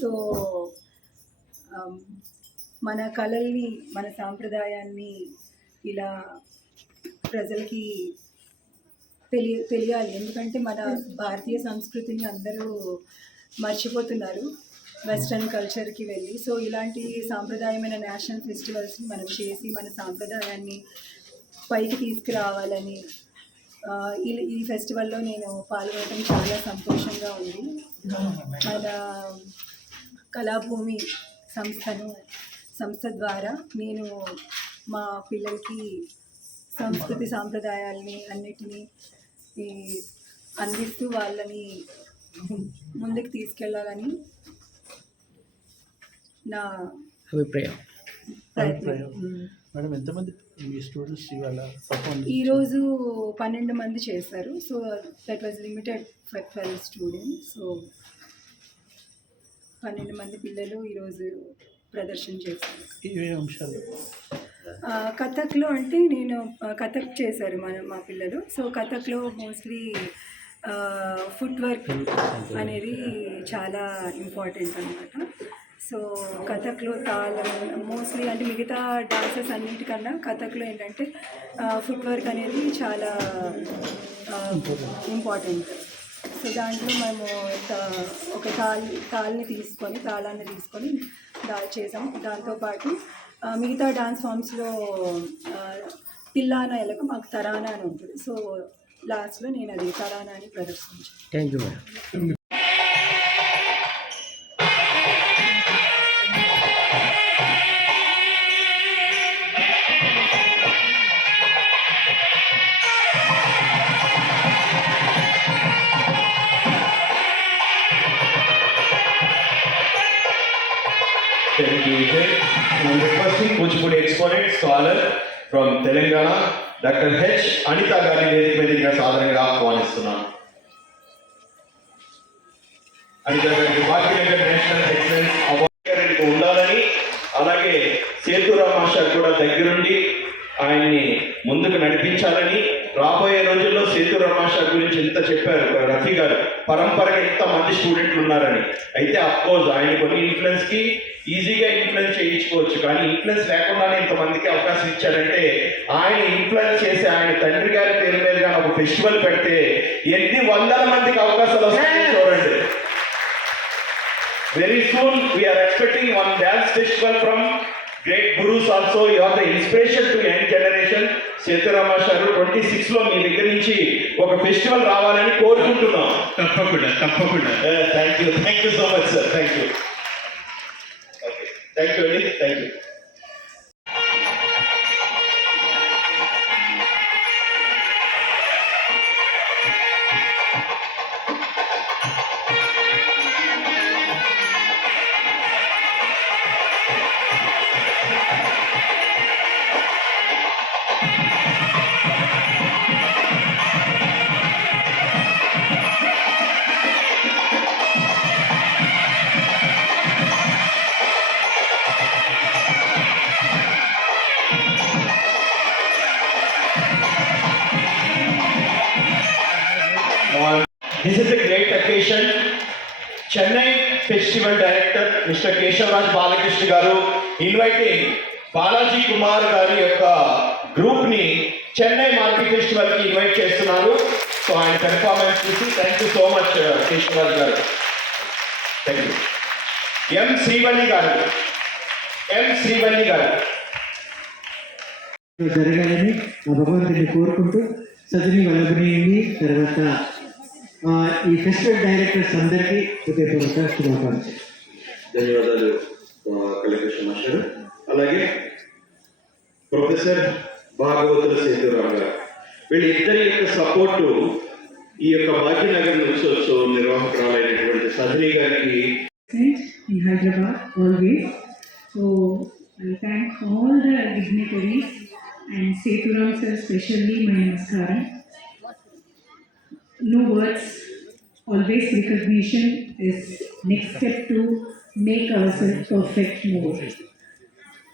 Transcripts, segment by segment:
So మన కళల్ని, మన సాంప్రదాయాన్ని ఇలా ప్రజలకి తెలియాలి. ఎందుకంటే మన భారతీయ సంస్కృతిని అందరూ మర్చిపోతున్నారు వెస్ట్రన్ కల్చర్కి వెళ్ళి. సో ఇలాంటి సాంప్రదాయమైన నేషనల్ ఫెస్టివల్స్ని మనం చేసి మన సాంప్రదాయాన్ని పైకి తీసుకురావాలని ఈ ఫెస్టివల్లో నేను పాల్గొనడం చాలా సంతోషంగా ఉంది. మన కళాభూమి సంస్థ ద్వారా నేను మా పిల్లలకి సంస్కృతి సాంప్రదాయాల్ని అన్నిటినీ అందిస్తూ వాళ్ళని ముందుకు తీసుకెళ్ళాలని నా అభిప్రాయం. మేడం, ఎంతమంది మీ స్టూడెంట్స్ ఇవాళ ఈరోజు 12 మంది చేశారు. So that was limited for 12 students. So 12 మంది పిల్లలు ఈరోజు ప్రదర్శన చేశారు. ఏ అంశాలు? కథక్లో అంటే నేను కథక్ చేశారు మా పిల్లలు. సో కథక్లో మోస్ట్లీ ఫుట్ వర్క్ అనేది చాలా ఇంపార్టెంట్ అన్నమాట. సో కథక్లో తాళం మోస్ట్లీ అంటే మిగతా డాన్సెస్ అన్నిటికన్నా కథక్లో ఏంటంటే ఫుట్ వర్క్ అనేది చాలా ఇంపార్టెంట్. సో దాంట్లో మేము ఒక తాళాన్ని తీసుకొని చేసాం. దాంతోపాటు మిగతా డాన్స్ ఫామ్స్లో తిల్లానా ఎలకు మాకు తరానా అని ఉంటుంది. సో లాస్ట్లో నేను అది తరానా అని ప్రదర్శించాను. Thank you madam. Thank you, Vijay. I'm requesting Kuchipudi exponent, scholar from Telangana, Dr. H. Anita Gari వేదిక సాధారణంగా ఆహ్వానిస్తున్నాను. అనిత గారికి భారతీయ నేషనల్ ఎక్సలెన్స్ అవార్డు ఉండాలని, అలాగే సేతురామ్ మాస్టర్ కూడా దగ్గరుండి ఆయన్ని ముందుకు నడిపించాలని, రాబోయే రోజుల్లో సేతురామ్ మాస్టర్ గురించి ఎంత చెప్పారు రఫీ గారు, పరంపరగా ఎంతమంది స్టూడెంట్లు ఉన్నారని. అయితే అఫ్కోర్స్ ఆయన కొన్ని ఇన్ఫ్లుయెన్స్కి ఈజీగా ఇన్ఫ్లుయెన్స్ చేయించుకోవచ్చు, కానీ ఇన్ఫ్లుయెన్స్ లేకుండానే ఇంతమందికి అవకాశం ఇచ్చారంటే ఆయన ఇన్ఫ్లుయెన్స్ చేసి ఆయన తండ్రి గారి పేరు మీద కానీ ఒక ఫెస్టివల్ పెడితే ఎన్ని వందల మందికి అవకాశాలు వస్తాయో చూడండి. Very soon we're expecting one dance festival from great gurus also. You are the inspiration to young generation. Sethuram master 26లో మీ దగ్గర నుంచి ఒక ఫెస్టివల్ రావాలని కోరుకుంటున్నాం. తప్పకుండా. Thank you so much sir. Thank you అండి. Thank you. This is a great occasion. Chennai Festival Director Mr. Keshavraj Balakrishna garu inviting Balaji Kumar garu yokka group ni Chennai Market Festival ki invite chestunnaru. So ఆయన performance చూసి thank you so much Keshavraj garu. Thank you. M. Srivalli garu జరగాలని ఆ భగవంతుని కోరుకుంటూ సదిని వల్లభనేని తర్వాత ఈ festival directors అందరికీ హృదయపూర్వక శుభాకాంక్షలు. ధన్యవాదాలు కళాకృష్ణ మాస్టర్. అలాగే ప్రొఫెసర్ భాగవతుల సేతురామ్ గారు, వీళ్ళిద్దరి యొక్క సపోర్టు ఈ యొక్క భాగ్యనగర్ ఉత్సవం నిర్వాహకురాలైనటువంటి సదిని గారికి in Hyderabad always. So I thank all the dignitaries and Sethuram sir especially my namaskaram. No words, always recognition is next step to make ourselves perfect more.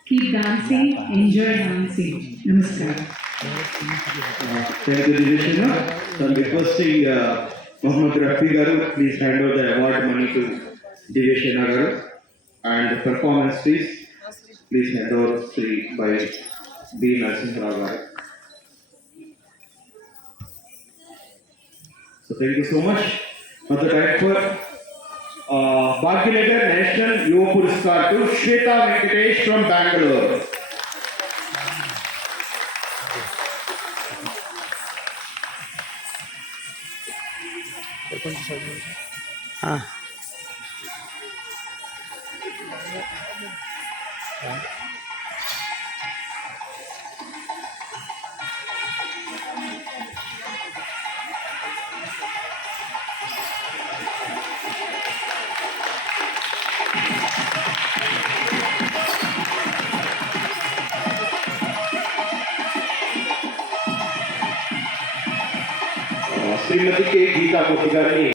Keep dancing, enjoy dancing. Namaskaram. Thank you, Divishana. So I'm requesting Mohammed Rafi Garu, please hand over the award money to Divesh Nagaru, and the performance please hand over by B. Narasimha Rao garu. So thank you so much for the time for Bhaginagar National Yuva Puraskar to Shweta Venkatesh from Bangalore. శ్రీమతి కే గీతా మూర్తి గారిని